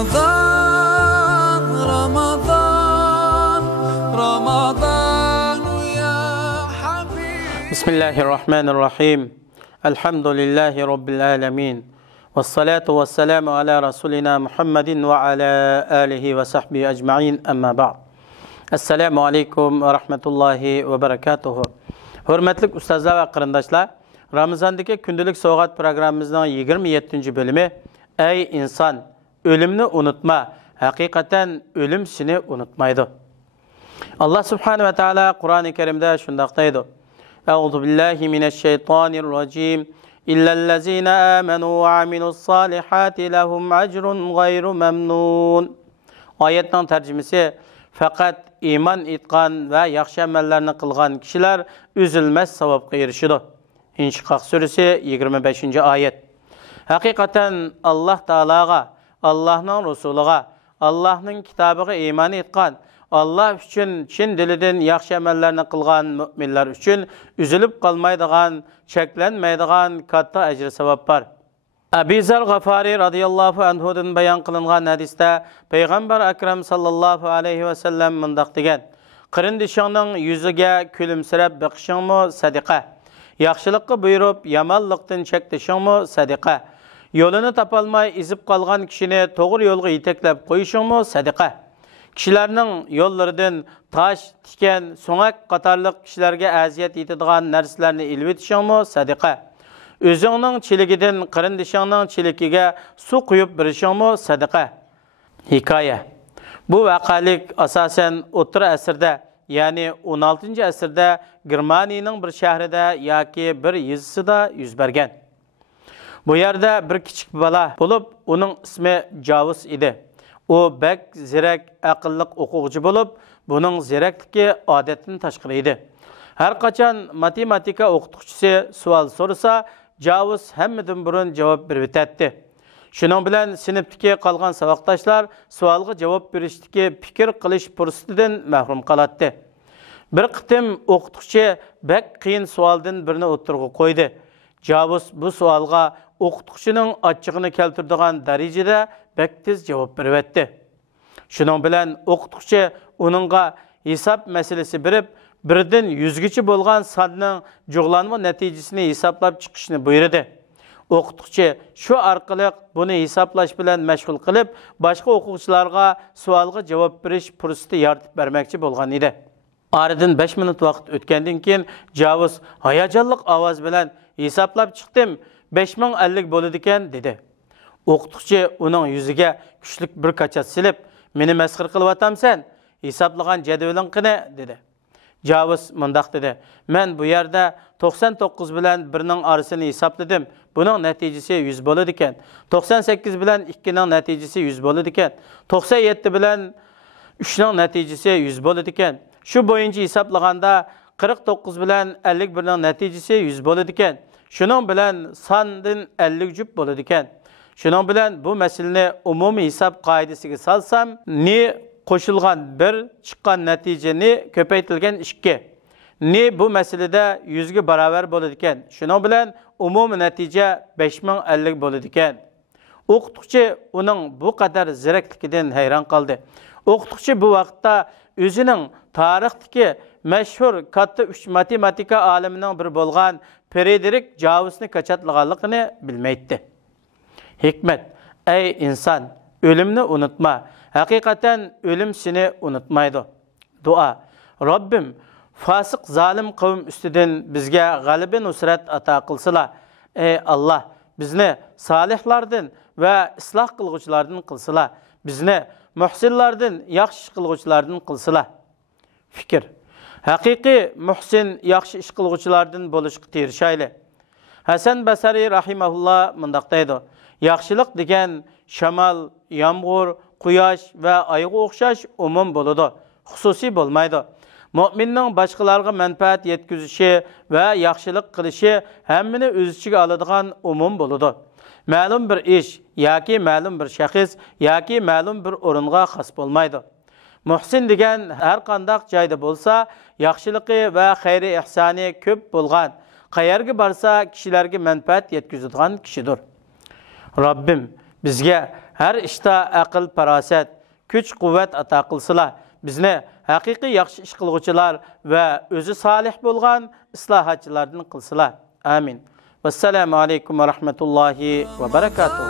Ramazan, Ramazan, Ramazan ya Habib. Bismillahirrahmanirrahim. Elhamdülillahi Rabbil alemin. Vessalatu vesselamu ala Resulina Muhammedin ve ala alihi ve sahbihi ecma'in emma ba'd. Esselamu aleyküm ve rahmetullahi ve berekatuhu. Hürmetlik ustazlar ve kırındaşlar, Ramazan'daki gündelik soğuğat programımızın 27. bölümü Ey insan, ölümünü unutma. Hakikaten ölüm seni unutmaydı. Allah Subhanahu ve Teala Kur'an-ı Kerim'de şundaktaydı. Euzu billahi mineşşeytanirracim. İllellezine amenu ve amilussalihati lehum ecrun gayru memnun. Ayetin tercümesi fakat iman etgan ve yaxşı amellerini kılgan kişiler üzülmez sevapqa erişidi. İnşikak suresi 25. ayet. Hakikaten Allah Teala'ga, Allah'ın Resulü'ga, Allah'ın kitabıga iman etgan, Allah üçün çin dilinden yaxşı amellerini kılgan müminler üçün üzülüp kalmaydıgan, çeklenmeydigan katta ecri sevap var. Ebu Zer Gafari radıyallahu anhu'dan bayan kılıngan hadiste Peygamber Ekrem sallallahu aleyhi ve sellem mındak degen: Kırındışının yüzüge külümsirep bakışın mı sadika? Yaxşılıkı buyurup yamallıktan çekdişin mı sadika? Yolunu tapalmay izip kalgan kişini doğru yolga iteklep koyuşun mu sadika? Kişilerinin yollarından taş, tiken, soğak katarlık kişilerge aziyet etadigan narsalarni ilvetişin mu sadika? Özünün çiligiden kırındışının çiligiga su kuyup birişin mu sadika? Hikaye. Bu vakalik asasen O'rta asrda, yani 16. asrda Germaniyaning bir shahrida yoki bir yezisida yuz bergan. Bu yerda bir kichik bola bo'lib, uning ismi Javus edi. U bek zirak, aqlliq o'quvchi bo'lib, buning zirakligi odatdan tashqari edi. Har qachon matematika o'qituvchisi savol so'rasa, Javus hammadan burun javob berib o'tadi. Shuning bilan sinfdagi qolgan saboqdoshlar savolga javob berishdagi fikr qilish fursatidan mahrum qoladi. Bir qitim o'qituvchi bek qiyin savoldan birini o'tirg'i qo'ydi. Javus bu savolga o'qituvchining ochchig'ini keltiradigan darajada bek tez javob berib o'tdi. Shuning bilan o'qituvchi uningga hisob masalasi berib, birdan 100gacha bo'lgan sonning jug'lanma natijasini hisoblab chiqishni buyurdi. O'qituvchi shu orqali buni hisoblash bilan mashg'ul qilib, boshqa o'quvchilarga savolga javob berish fursati yaratib bermoqchi bo'lgan edi. Aradan 5 minut vaqt o'tgandan keyin Javus hayajonli ovoz bilan hisoblab chiqdim, 5050 bo'ladi ekan dedi. O'qituvchi uning yuziga kuchli bir qachat silib, "Meni masxir qilyapsan? Hisoblagan jadvaling qani?" dedi. Javus mundaq dedi: "Men bu yerda 99 bilan 1ning orasini hisobladim. Buning natijasi 100 bo'ladi ekan. 98 bilan 2ning natijasi 100 bo'ladi ekan. 97 bilan 3ning natijasi 100 bo'ladi ekan. Shu bo'yicha hisoblaganda 49 bilan 51ning natijasi 100 bo'ladi ekan. Shuning bilan sondan 50 jup bo'ladi ekan. Shuning bilan bu masalani umumiy hisob qoidasiga solsam, ne qo'shilgan 1 chiqqan natijani ko'paytirilgan 2. Ne bu masalada 100 ga barobar bo'ladi ekan. Shuning bilan umumiy natija 5050 bo'ladi ekan." O'qituvchi uning bu qadar zirakligidan hayron qoldi. O'qituvchi bu vaqtda o'zining tarixdagi mashhur katta 3 matematika olimining biri bo'lgan Frederik Javusni qachatlaganligini bilmaydi. Hikmat: Ey inson, ölümni unutma. Hakikaten ölüm seni unutmaydı. Dua: Rabbim, fasık zalim kavim üstüden bizge galibi nusret ata kılsıla. Ey Allah, bizni salihlardan ve ıslah kılgıçlardan kılsıla. Bizni muhsinlardan, yaxşı kılgıçlardan kılsıla. Fikir: Hakiki muhsin, yaxşı iş kılgıçlardan buluşqı tirişaylı. Hasan Basri rahimahullah mındaqdaydı: Yaxşılık degen şamal, yağmur, quyosh ve ayga o'xshash umum bo'ladi, xususiy bo'lmaydi. Mu'minning boshqalarga manfaat yetkazishi va yaxshilik qilishi hammani o'z ichiga oladigan umum bo'ladi. Ma'lum bir ish yoki ma'lum bir shaxs yoki ma'lum bir o'ringa xos bo'lmaydi. Muhsin degan har qanday joyda bo'lsa, yaxshiligi va xayri ihsoni ko'p bo'lgan, qayerga borsa kishilarga manfaat yetkazadigan kishidir. Rabbim, bizga har ishda aql, farosat, kuch, quvvat ato qilsizlar. Bizni haqiqiy yaxshi ish qilguvchilar va o'zi solih bo'lgan islohotchilardan qilsizlar. Amin. Vassalamu alaykum va rahmatullohi va barakatuh.